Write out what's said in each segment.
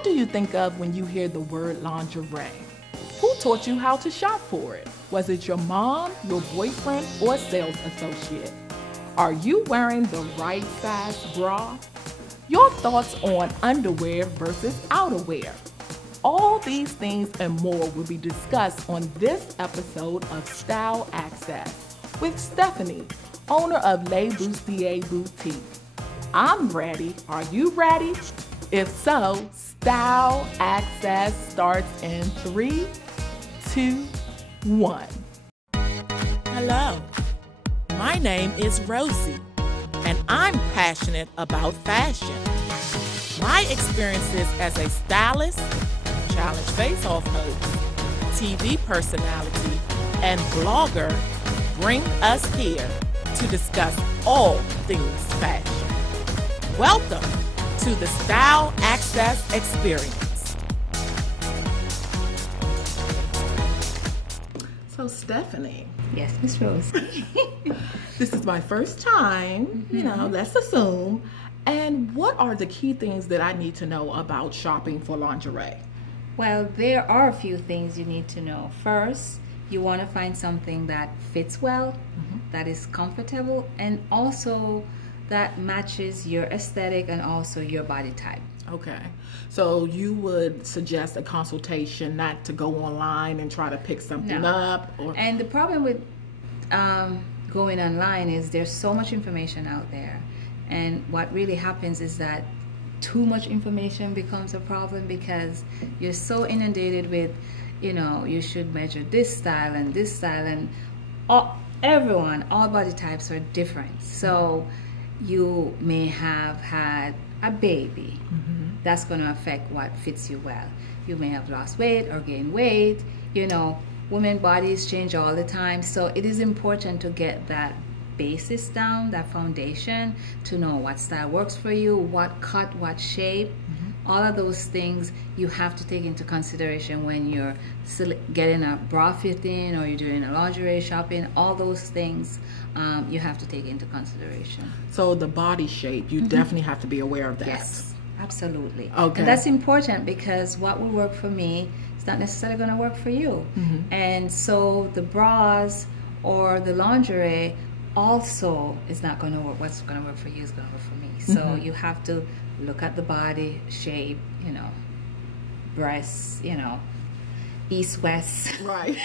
What do you think of when you hear the word lingerie? Who taught you how to shop for it? Was it your mom, your boyfriend, or sales associate? Are you wearing the right size bra? Your thoughts on underwear versus outerwear. All these things and more will be discussed on this episode of Style Access with Stephanie, owner of Les Bustiere Boutique. I'm ready. Are you ready? If so, Style Access starts in 3, 2, 1. Hello, my name is Rosie, and I'm passionate about fashion. My experiences as a stylist, challenge face-off host, TV personality, and blogger bring us here to discuss all things fashion. Welcome to the Style Access Experience. So Stephanie. Yes, Miss Rose. This is my first time, let's assume. And what are the key things that I need to know about shopping for lingerie? Well, there are a few things you need to know. First, you want to find something that fits well, that is comfortable, and also that matches your aesthetic and also your body type. Okay. So you would suggest a consultation, not to go online and try to pick something up? And the problem with going online is there's so much information out there. And what really happens is that too much information becomes a problem because you're so inundated with, you should measure this style, and all body types are different. So you may have had a baby. That's going to affect what fits you well. You may have lost weight or gained weight. Women bodies change all the time. So it is important to get that basis down, that foundation, to know what style works for you, what cut, what shape. All of those things you have to take into consideration when you're getting a bra fitting or you're doing a lingerie shopping. All those things you have to take into consideration. So the body shape, you definitely have to be aware of that. Yes, absolutely. Okay. And that's important because what will work for me is not necessarily going to work for you. And so the bras or the lingerie also is not going to work. What's going to work for you is going to work for me. So you have to look at the body shape, breasts, east, west. Right.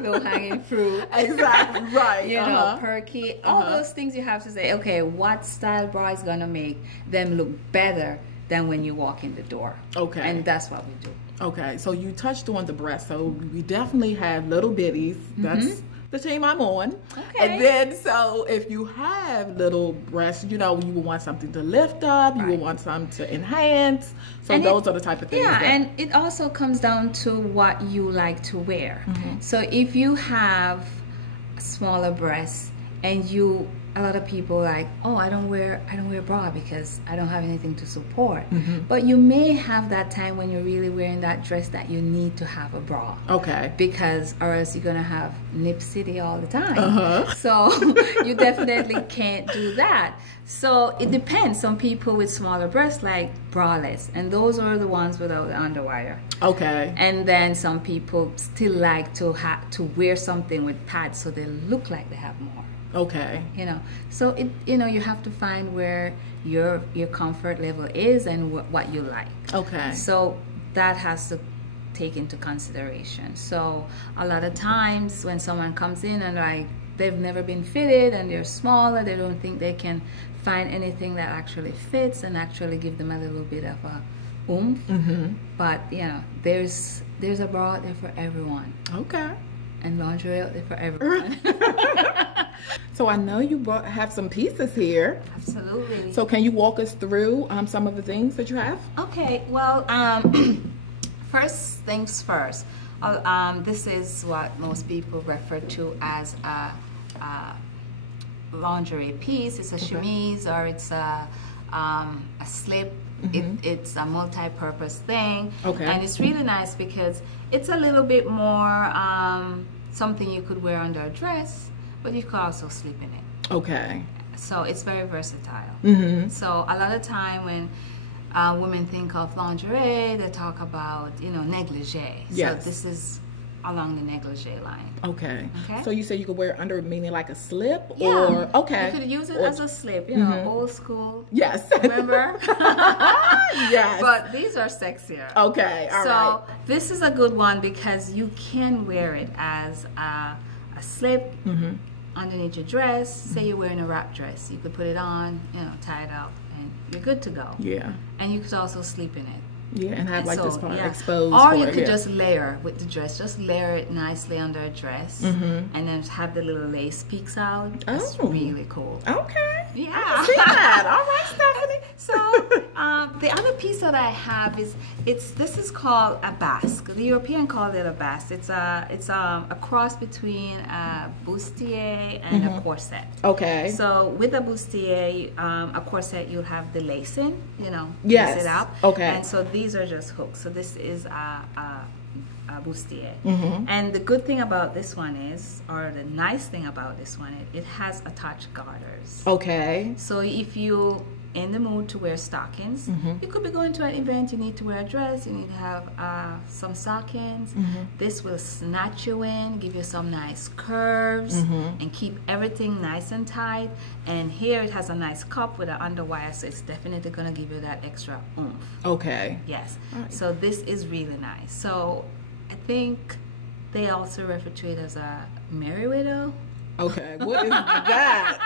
Low hanging fruit. Exactly. Right. Perky. All those things you have to say, okay, what style bra is going to make them look better than when you walk in the door. Okay. And that's what we do. Okay. So you touched on the breast. So we definitely have little bitties. That's the team I'm on. Okay. And then, so if you have little breasts, you will want something to lift up, you will want something to enhance. So and those are the type of things. Yeah, and it also comes down to what you like to wear. So if you have smaller breasts and a lot of people like, oh, I don't wear a bra because I don't have anything to support. But you may have that time when you're really wearing that dress that you need to have a bra. Okay. Because or else you're gonna have nip city all the time. So you definitely can't do that. So it depends. Some people with smaller breasts like braless, and those are the ones without the underwire. Okay. And then some people still like to wear something with pads so they look like they have more. Okay. So it you have to find where your comfort level is and what you like. Okay. So that has to take into consideration. So a lot of times when someone comes in and they've never been fitted and they're smaller, they don't think they can find anything that actually fits and actually give them a little bit of a oomph. But there's a bra out there for everyone. Okay. And lingerie out there for everyone. So I know you have some pieces here. Absolutely. So can you walk us through some of the things that you have? Okay. Well, first things first. This is what most people refer to as a lingerie piece. It's a chemise or it's a slip. It's a multi-purpose thing. Okay. And it's really nice because it's a little bit more something you could wear under a dress, but you could also sleep in it. Okay. So it's very versatile. So a lot of time when women think of lingerie, they talk about, you know, negligee. Yes. So this is along the negligee line. Okay. Okay. So you say you could wear it under, meaning like a slip, Yeah. or okay. You could use it Or- as a slip, you know, old school. Yes. Remember? Yes. But these are sexier. Okay. All right. So this is a good one because you can wear it as a slip underneath your dress. Say you're wearing a wrap dress, you could put it on, you know, tie it up, and you're good to go. Yeah. And you could also sleep in it. Yeah, and have like So, this part yeah. exposed. Or for you it, could yeah. just layer with the dress. Just layer it nicely under a dress, and then have the little lace peeks out. That's Oh. really cool. Okay. Yeah. See that? All right, Stephanie. So the other piece that I have is this is called a basque. The European call it a basque. It's a cross between a bustiere and a corset. Okay. So with a bustiere, a corset, you'll have the lacing, you know, Yes. lace it up. Okay. And so these are just hooks. So this is a bustiere. And the good thing about this one is, or the nice thing about this one, it has attached garters. Okay. So if you in the mood to wear stockings, you could be going to an event, you need to wear a dress, you need to have some stockings. This will snatch you in, give you some nice curves, and keep everything nice and tight. And here it has a nice cup with an underwire, so it's definitely going to give you that extra oomph. Okay. Yes. Right. So this is really nice. So I think they also refer to it as a Merry Widow. Okay. What is that?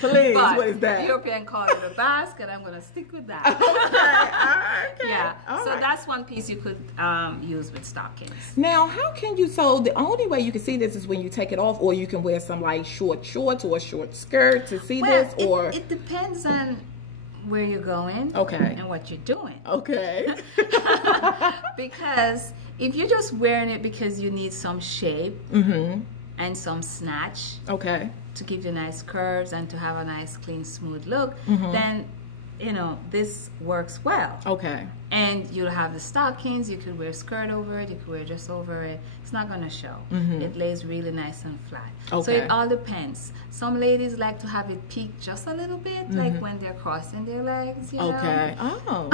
Please, But what is that? the European call it a basque, and I'm going to stick with that. Okay. Yeah. All So right. that's one piece you could use with stockings. Now, how can you? So the only way you can see this is when you take it off, or you can wear some like short shorts or a short skirt to see this, or it depends on where you're going. Okay. And what you're doing. okay. Because if you're just wearing it because you need some shape and some snatch Okay. to give you nice curves and to have a nice, clean, smooth look, then, you know, this works well. Okay. And you'll have the stockings, you could wear a skirt over it, you could wear just over it. It's not going to show. It lays really nice and flat. So Okay. it all depends. Some ladies like to have it peak just a little bit, like when they're crossing their legs, you know? Okay. Oh.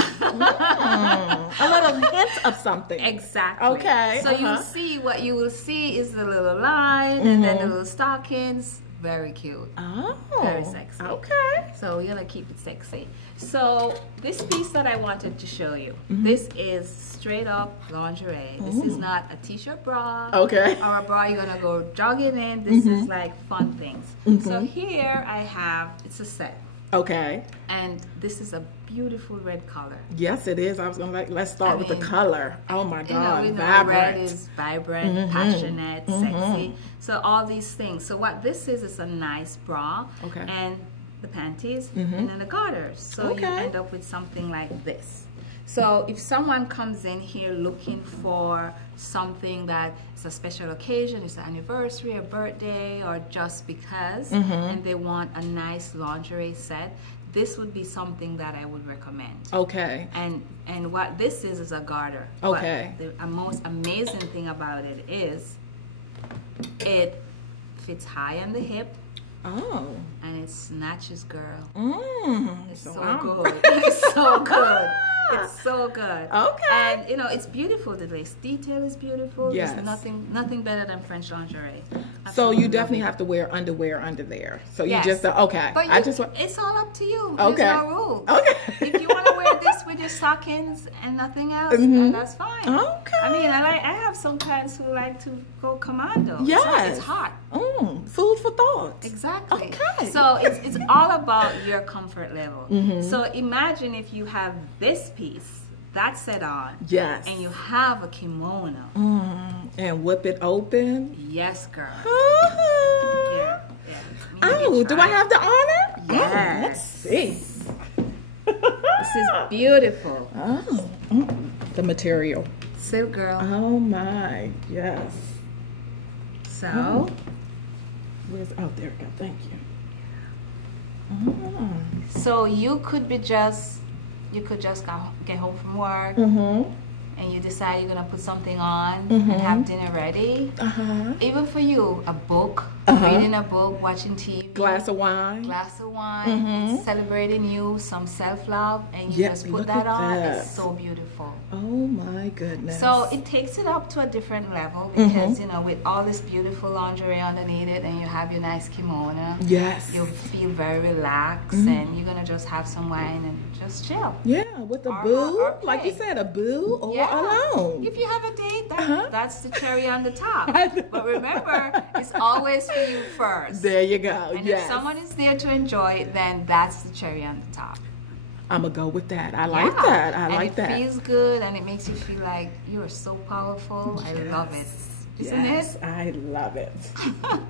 A little hint of something. Exactly. Okay, So you'll see, what you will see is the little line and then the little stockings. Very cute. Oh. Very sexy. Okay. So we're gonna keep it sexy. So this piece that I wanted to show you, this is straight up lingerie. This is not a t-shirt bra Okay. or a bra you're gonna go jogging in. This is like fun things. So here I have, it's a set. Okay. And this is a beautiful red color. Yes, it is. I was gonna let's start with the mean, color. Oh my God, we know vibrant. red is vibrant, passionate, sexy. So all these things. So what this is a nice bra. Okay. And the panties and then the garters. So you Okay. end up with something like this. So if someone comes in here looking for something that is a special occasion, it's an anniversary, a birthday, or just because, and they want a nice lingerie set, this would be something that I would recommend. Okay. And what this is a garter. Okay. But the most amazing thing about it is it fits high on the hip Oh. and it snatches, girl. It's so I'm- good. It's so good. It's so good. Okay. And you know, it's beautiful. The lace detail is beautiful. Yes. There's nothing better than French lingerie. So Absolutely you definitely love have to wear underwear under there. So you Yes. just okay. But I just it's all up to you. Okay. There's no rules. Okay. If you want to wear this with your stockings and nothing else, then that's fine. Okay. I mean, I have some clients who like to go commando. Yes. It's hot. Food for thought. Exactly. Okay. So it's all about your comfort level. So imagine if you have this piece, that's set on. Yes. And you have a kimono. And whip it open. Yes, girl. Oh, Yeah. oh do I have the honor? Yes. Oh, let's see. This is beautiful. Oh, the material. Silk, girl. Oh my, yes. So, Where's? Oh, there we go. Thank you. so you could just get home from work and you decide you're gonna put something on and have dinner ready. Even for you, a book, reading a book, watching TV. Glass of wine. Celebrating you, some self-love, and you just put that on. It's so beautiful. Oh my goodness. So it takes it up to a different level because, you know, with all this beautiful lingerie underneath it and you have your nice kimono, yes, you feel very relaxed and you're going to just have some wine and just chill. Yeah, with a boo, like you said, a boo or alone. If you have a date, that's the cherry on the top. But remember, it's always for you first. There you go. And if someone is there to enjoy it, then that's the cherry on the top. I'm going to go with that. I like that. I like that. And it feels good and it makes you feel like you are so powerful. I love it. Isn't it? I love it.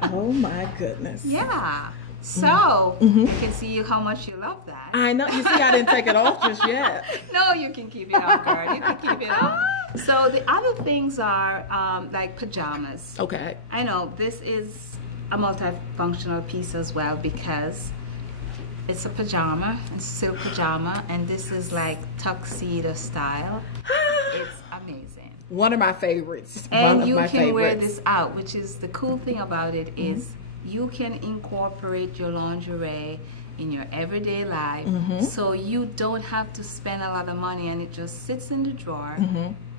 Oh my goodness. Yeah. So, you can see how much you love that. I know. You see, I didn't take it off just yet. No, you can keep it on, girl. You can keep it on. So, the other things are like pajamas. Okay. I know this is a multifunctional piece as well because it's a pajama, it's a silk pajama, and this is like tuxedo style. It's amazing. One of my favorites. And you can wear this out, which is the cool thing about it is you can incorporate your lingerie in your everyday life, so you don't have to spend a lot of money and it just sits in the drawer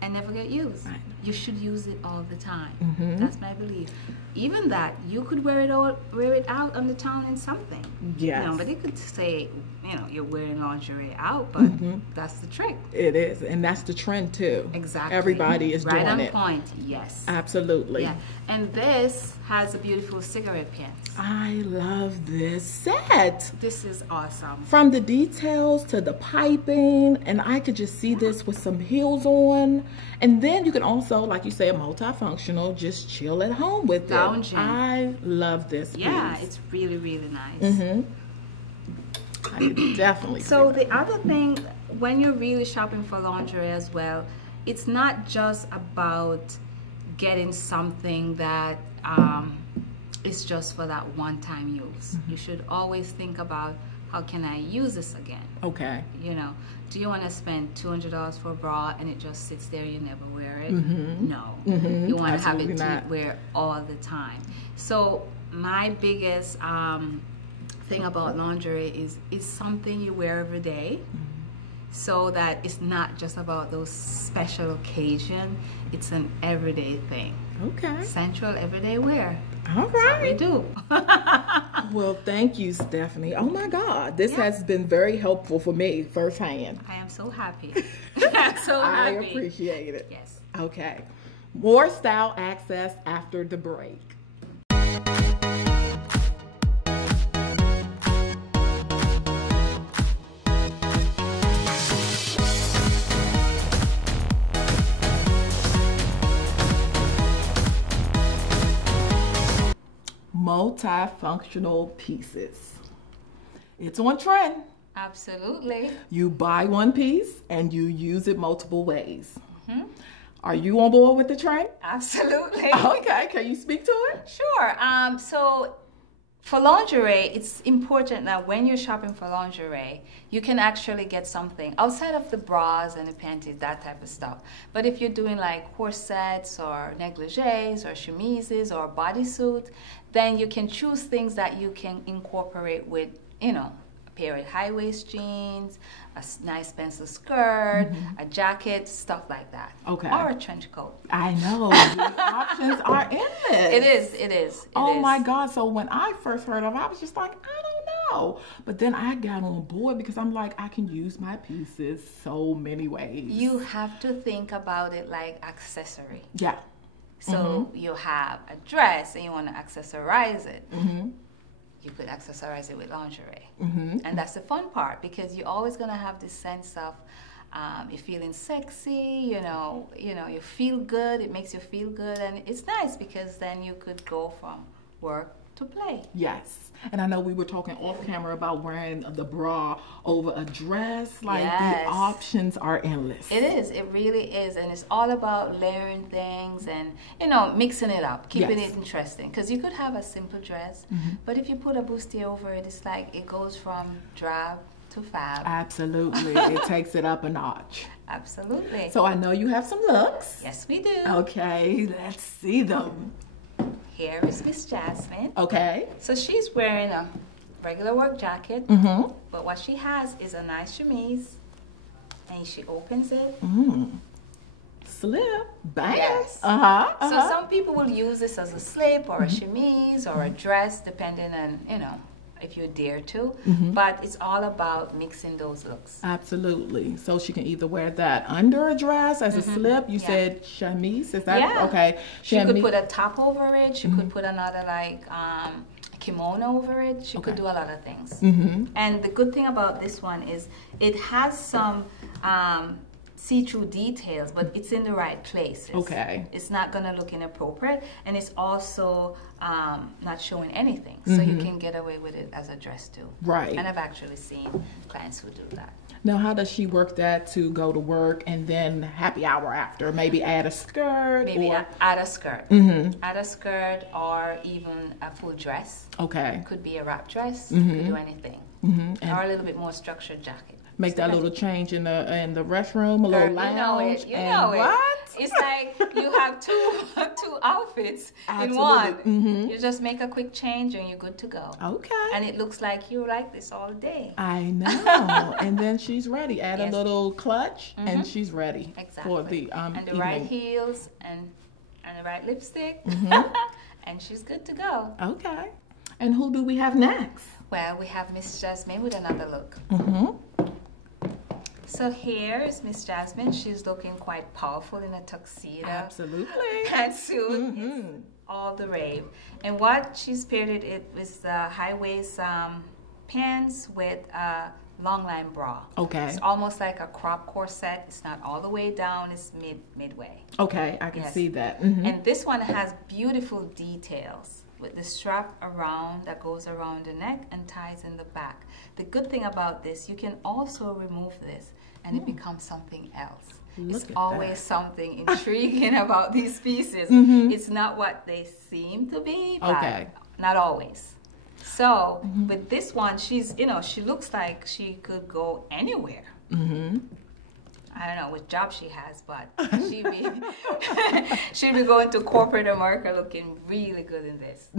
and never get used. You should use it all the time. That's my belief. Even that, you could wear it out on the town in something. Yes. You know, but they could say, you know, you're wearing lingerie out, but that's the trick. It is, and that's the trend too. Exactly. Everybody is doing it. Right on point, yes. Absolutely. Yeah. And this has a beautiful cigarette pin. I love this set. This is awesome. From the details to the piping, and I could just see this with some heels on. And then you can also, like you say, multifunctional, just chill at home with Lounging. it. I love this piece. Yeah, it's really, really nice. I definitely So the other thing, when you're really shopping for lingerie as well, it's not just about getting something that is just for that one-time use. You should always think about, how can I use this again? Okay. You know, do you want to spend $200 for a bra and it just sits there, you never wear it? No. You want to have it to wear all the time. So my biggest thing about lingerie is it's something you wear every day, so that it's not just about those special occasion. It's an everyday thing. Okay. Central everyday wear. All right. We do. Well, thank you, Stephanie. Oh my God, this has been very helpful for me firsthand. I am so happy. I'm so happy. I appreciate it. Yes. Okay. More style access after the break. Multifunctional pieces. It's on trend. Absolutely. You buy one piece and you use it multiple ways. Are you on board with the trend? Absolutely. Okay, can you speak to it? Sure. So for lingerie, it's important that when you're shopping for lingerie, you can actually get something outside of the bras and the panties, that type of stuff. But if you're doing like corsets or negligees or chemises or bodysuit, then you can choose things that you can incorporate with, you know, a pair of high-waist jeans, a nice pencil skirt, a jacket, stuff like that. Okay. Or a trench coat. I know. The options are endless. It is. Oh my God. So when I first heard of it, I was just like, I don't know. But then I got on board because I'm like, I can use my pieces so many ways. You have to think about it like accessory. Yeah. So you have a dress and you want to accessorize it. You could accessorize it with lingerie. And that's the fun part, because you're always going to have this sense of you're feeling sexy, you know, you feel good, it makes you feel good, and it's nice because then you could go from work to play. Yes. And I know we were talking off camera about wearing the bra over a dress. Like, the options are endless. It is. It really is. And it's all about layering things and, you know, mixing it up, keeping it interesting. Because you could have a simple dress, but if you put a bustiere over it, it's like it goes from drab to fab. Absolutely. It takes it up a notch. Absolutely. So I know you have some looks. Yes, we do. Okay, let's see them. here is Miss Jasmine. Okay. So she's wearing a regular work jacket, but what she has is a nice chemise, and she opens it. Slip. Bang. Yes. So some people will use this as a slip or a chemise or a dress, depending on, you know, if you dare to. But it's all about mixing those looks. Absolutely. So she can either wear that under a dress as a slip. You said chemise. Is that okay? She could put a top over it. She could put another like kimono over it. She could do a lot of things. And the good thing about this one is it has some see-through details, but it's in the right places. Okay. It's not going to look inappropriate, and it's also not showing anything. So you can get away with it as a dress too. Right. And I've actually seen clients who do that. Now, how does she work that to go to work and then happy hour after? Maybe add a skirt? Maybe or... add a skirt. Add a skirt or even a full dress. Okay. Could be a wrap dress. Could do anything. Or a little bit more structured jacket. Make that little change in the restroom, a little lounge. You know it. You and know what? it. It's like you have two outfits in one. You just make a quick change and you're good to go. Okay. And it looks like you like this all day. I know. And then she's ready. Add a little clutch and she's ready for the and the evening. right heels and the right lipstick. And she's good to go. Okay. And who do we have next? Well, we have Miss Jasmine with another look. So here is Miss Jasmine. She's looking quite powerful in a tuxedo. Absolutely. Pantsuit. It's all the rave. And what she's paired it with the high-waist pants with a long-line bra. Okay. It's almost like a crop corset. It's not all the way down. It's midway. Okay, I can see that. And this one has beautiful details with the strap around that goes around the neck and ties in the back. The good thing about this, you can also remove this and it becomes something else. It's always something intriguing about these pieces. It's not what they seem to be, but not always. So with this one, she's, you know, she looks like she could go anywhere. I don't know what job she has, but she'd be going to corporate America looking really good in this.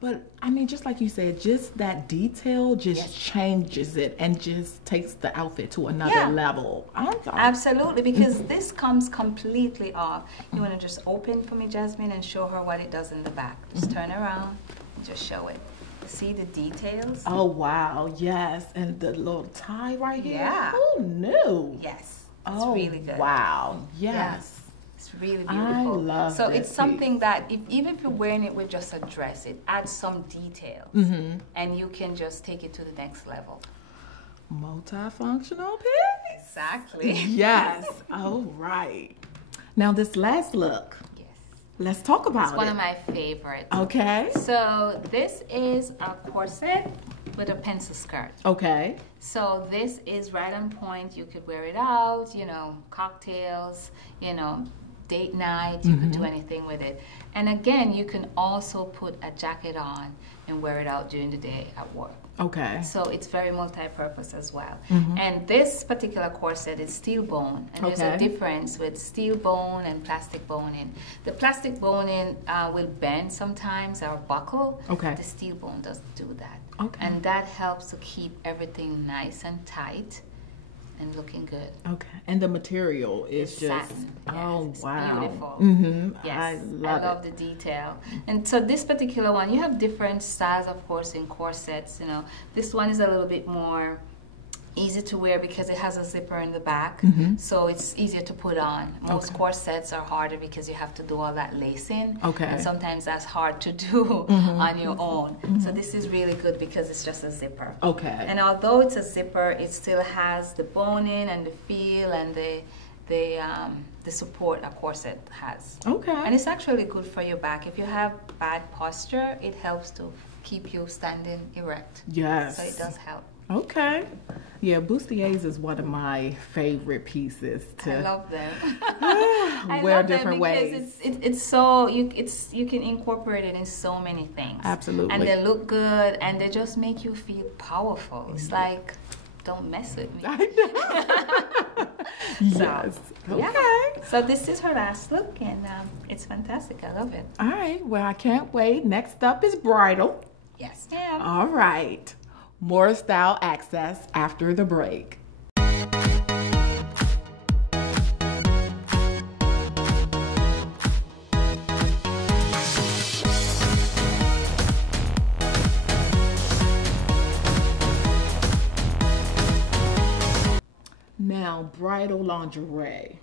But I mean, just like you said, just that detail just changes it and just takes the outfit to another level. Absolutely, because this comes completely off. You want to just open for me, Jasmine, and show her what it does in the back. Just turn around and just show it. See the details? Oh, wow. Yes. And the little tie right here. Yeah. Who knew? Yes. It's really good. Wow. Yes. It's really beautiful. I love So this it's something that even if you're wearing it with just a dress, it adds some details. And you can just take it to the next level. Multifunctional piece. Exactly. Yes. All right. Now this last look. Yes. Let's talk about it. It's one of my favorites. Okay. So this is a corset with a pencil skirt. Okay. So this is right on point. You could wear it out, you know, cocktails, you know, date night. You could do anything with it. And again, you can also put a jacket on and wear it out during the day at work. Okay. So it's very multi-purpose as well. And this particular corset is steel bone. And there's a difference with steel bone and plastic boning. The plastic boning will bend sometimes or buckle. Okay. The steel bone doesn't do that. Okay. And that helps to keep everything nice and tight and looking good. Okay. And the material is It's just satin. oh It's wow. beautiful. Yes. I love the detail. And so this particular one, you have different styles, of course, in corsets. You know, this one is a little bit more easy to wear because it has a zipper in the back, so it's easier to put on. Most corsets are harder because you have to do all that lacing, and sometimes that's hard to do on your own. So this is really good because it's just a zipper. And although it's a zipper, it still has the boning and the feel and the support a corset has. And it's actually good for your back. If you have bad posture, it helps to keep you standing erect. Yes. So it does help. Okay. Yeah, Bustiere's is one of my favorite pieces to I love them. wear different ways. Because it's so you can incorporate it in so many things. Absolutely. And they look good and they just make you feel powerful. It's like, don't mess with me. Yes. So, okay. So this is her last look, and It's fantastic. I love it. All right. Well, I can't wait. Next up is bridal. Yes, ma'am. All right. More style access after the break. Now, bridal lingerie.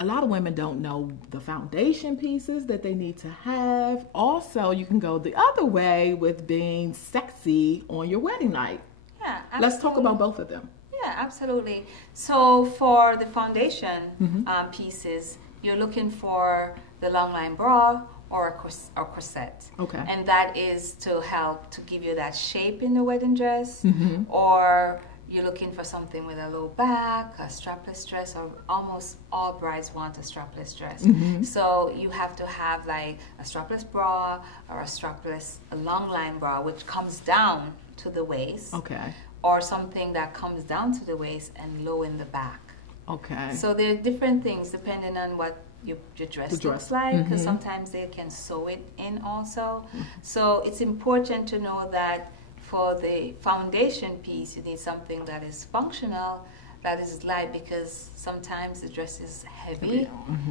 A lot of women don't know the foundation pieces that they need to have. Also, you can go the other way with being sexy on your wedding night. Yeah, absolutely. Let's talk about both of them. Yeah, absolutely. So for the foundation pieces, you're looking for the long line bra or a corset. Okay. And that is to help to give you that shape in the wedding dress, or you're looking for something with a low back, a strapless dress, or almost all brides want a strapless dress. So you have to have like a strapless bra or a long line bra, which comes down to the waist. Okay. Or something that comes down to the waist and low in the back. Okay. So there are different things depending on what your dress looks like, because sometimes they can sew it in also. So it's important to know that for the foundation piece, you need something that is functional, that is light, because sometimes the dress is heavy.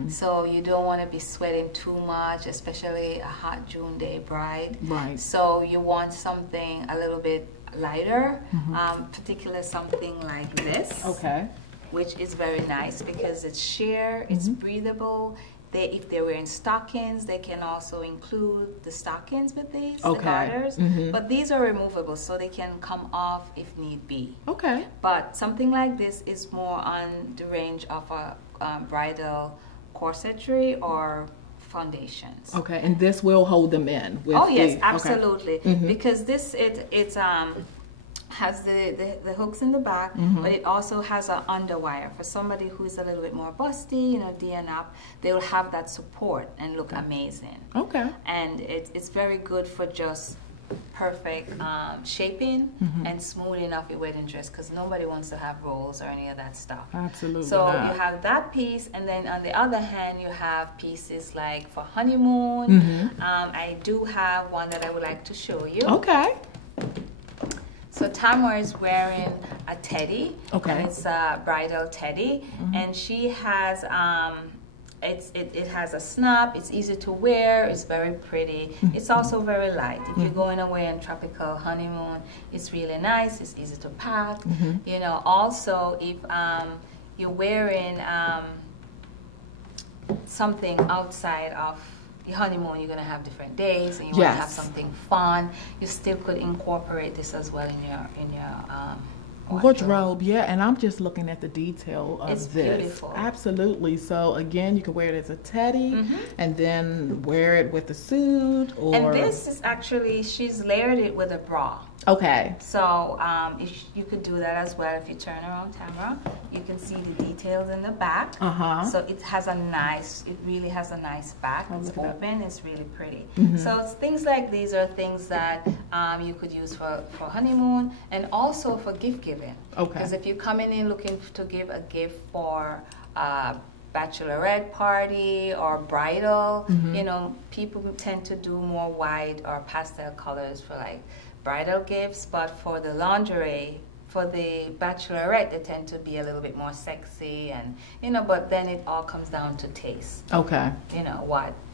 So you don't want to be sweating too much, especially a hot June day bride. Right. So you want something a little bit lighter, particularly something like this. Okay. Which is very nice because it's sheer, it's breathable. If they're wearing stockings, they can also include the stockings with these, the garters. But these are removable, so they can come off if need be. Okay. But something like this is more on the range of a bridal corsetry or foundations. Okay, and this will hold them in. With yes, absolutely. Because this has the hooks in the back, but it also has an underwire. For somebody who's a little bit more busty, DN up, they will have that support and look amazing. Okay. And it's very good for just perfect shaping and smoothing off your wedding dress, because nobody wants to have rolls or any of that stuff. Absolutely. So you have that piece, and then on the other hand, you have pieces like for honeymoon. I do have one that I would like to show you. Okay. So Tamara is wearing a teddy. Okay. And it's a bridal teddy, and she has it has a snap. It's easy to wear. It's very pretty. It's also very light. If you're going away on tropical honeymoon, it's really nice. It's easy to pack. Also if you're wearing something outside of your honeymoon, you're going to have different days, and you want to have something fun, you still could incorporate this as well in your wardrobe. Yeah, and I'm just looking at the detail of it's this. Beautiful. Absolutely. So again, you can wear it as a teddy, and then wear it with a suit. And this is actually, she's layered it with a bra. Okay. So if you could do that as well. If you turn around camera, you can see the details in the back. So it has it really has a nice back. It's open. It's really pretty. So it's things like these are things that you could use for honeymoon and also for gift giving. Okay. Because if you're coming in looking to give a gift for bachelorette party or bridal, people tend to do more white or pastel colors for like bridal gifts, but for the lingerie, for the bachelorette, they tend to be a little bit more sexy, and but then it all comes down to taste. Okay.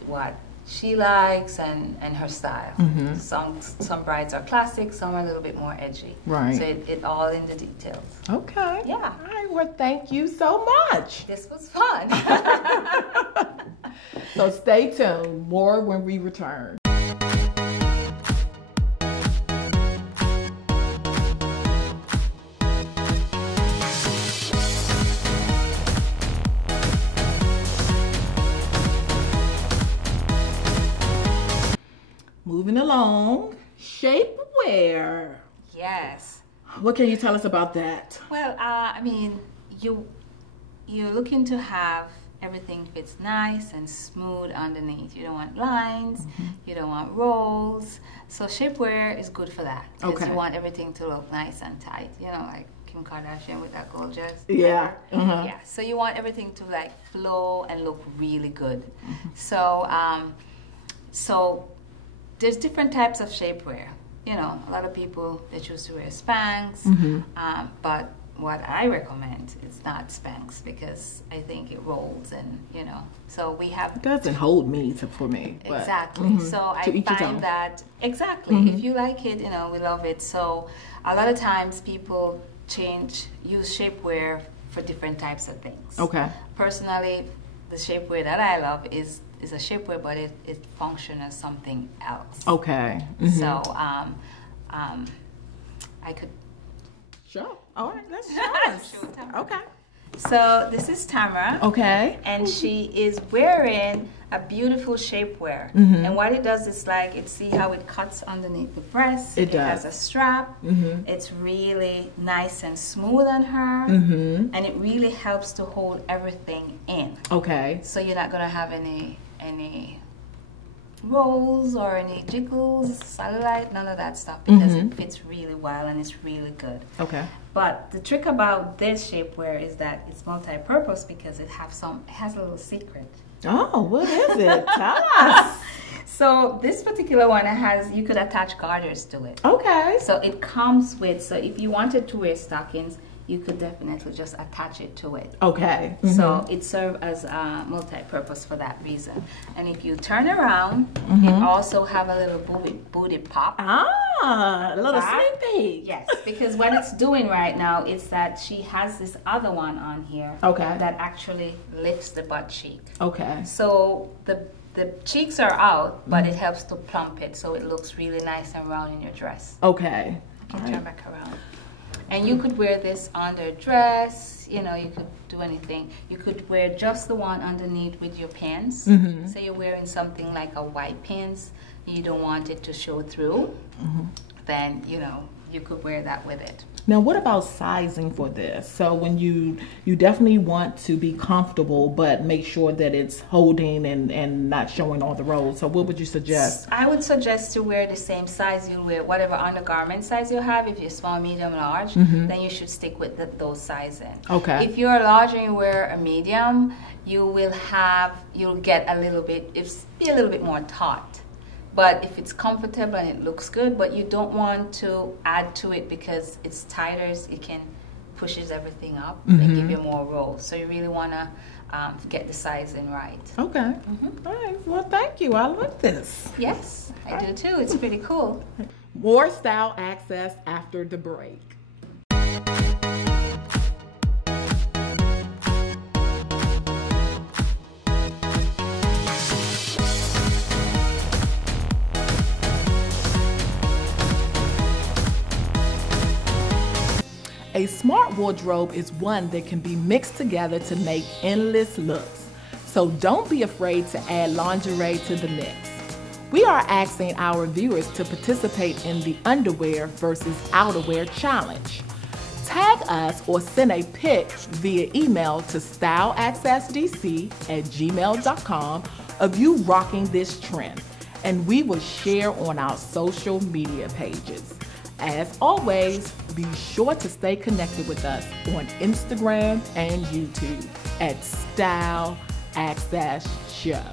What she likes and her style. Some brides are classic, some are a little bit more edgy. Right. So it all in the details. Okay. Yeah. All right. Well, thank you so much. This was fun. So stay tuned. More when we return. Moving along, shapewear. Yes. What can you tell us about that? Well, I mean, you're looking to have everything fits nice and smooth underneath. You don't want lines, you don't want rolls. So shapewear is good for that. Because you want everything to look nice and tight, like Kim Kardashian with that gold dress. Yeah. Yeah. So you want everything to like flow and look really good. So so there's different types of shapewear. You know, a lot of people, they choose to wear Spanx, but what I recommend is not Spanx because I think it rolls and, you know, so we have... It doesn't hold me for me. But, exactly. So I find that, exactly, if you like it, you know, we love it. So a lot of times people use shapewear for different types of things. Okay. Personally, the shapewear that I love is a shapewear, but it functions as something else. Okay. So I could... Sure. All right, let's show us. Okay. So this is Tamara. Okay. And she is wearing a beautiful shapewear. And what it does is like, see how it cuts underneath the breast. It does. Has a strap. It's really nice and smooth on her. And it really helps to hold everything in. Okay. So you're not going to have any rolls or any jiggles, cellulite, none of that stuff, because it fits really well and it's really good. Okay. But the trick about this shapewear is that it's multi-purpose because it has a little secret. Oh, what is it? Tell us. So this particular one you could attach garters to it. Okay. So it comes with, so if you wanted to wear stockings, you could definitely just attach it to it. Okay. So it serves as multi-purpose for that reason. And if you turn around, it also have a little booty pop. Ah, a little sneak peek. Yes, because what it's doing right now is that she has this other one on here. Okay. That actually lifts the butt cheek. Okay. So the cheeks are out, but it helps to plump it so it looks really nice and round in your dress. Okay. You can turn back around. And you could wear this under a dress, you know, you could do anything. You could wear just the one underneath with your pants. Say you're wearing something like a white pants, you don't want it to show through, then, you know, you could wear that with it. Now, what about sizing for this? So when you definitely want to be comfortable, but make sure that it's holding and not showing all the rolls. So what would you suggest? I would suggest to wear the same size you wear, whatever undergarment size you have. If you're small, medium, large, then you should stick with those sizing. Okay. If you're large and you wear a medium, you'll get a little bit, be a little bit more taut. But if it's comfortable and it looks good, but you don't want to add to it because it's tighter, it pushes everything up and give you more roll. So you really want to get the sizing right. Okay. All right. Well, thank you. I like this. Yes, I do too. It's pretty cool. More style access after the break. A smart wardrobe is one that can be mixed together to make endless looks. So don't be afraid to add lingerie to the mix. We are asking our viewers to participate in the underwear versus outerwear challenge. Tag us or send a pic via email to styleaccessdc@gmail.com of you rocking this trend, and we will share on our social media pages. As always, be sure to stay connected with us on Instagram and YouTube at Style Access Show.